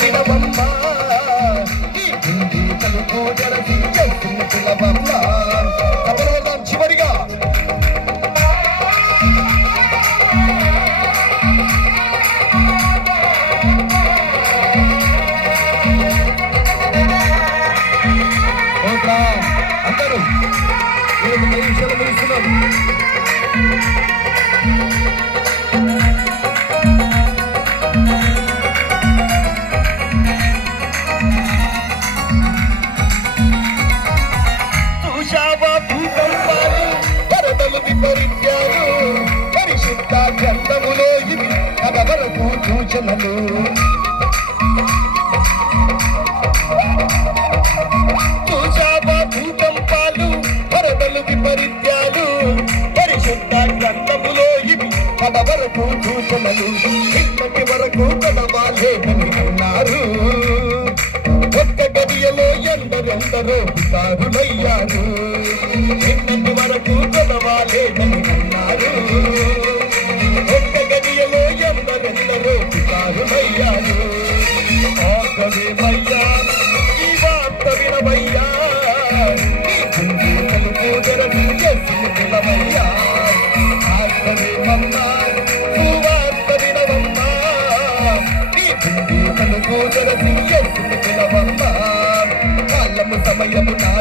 వినవమ్మ ఈ హిందీ తలుపు తెరచి యేసుని పిలవమ్మ కబలవదాం చివరిగా అందరూ నేను పరీక్షలు ముగిస్తున్నాను పరిశుద్ధ గ్రంథములో ఇవి అవరకు సూచనలు భూకంపాలు వరదలు విపరీత్యాలు పరిశుద్ధ గ్రంథములో ఇవి అవరకు సూచనలు ఇప్పటి వరకు కలవాలేదని అన్నారు ఒక్క గడియలో ఎందరెందరో వికారులయ్యారు ఇప్పటి వరకు కలవాలేదని అన్నారు ఒక్క గడియలో ఎందరెందరో వికారులయ్యారు ఆకవేమయ్యా ఈ వార్త వినవయ్యా ఈ హిందీ తలుపు తెరచి యేసుని పిలవయ్యా ఆకవేమమ్మా సువార్త వినవమ్మా ఈ హిందీ తలుపు తెరచి యేసుని పిలవమ్మా కాలము సమయము నా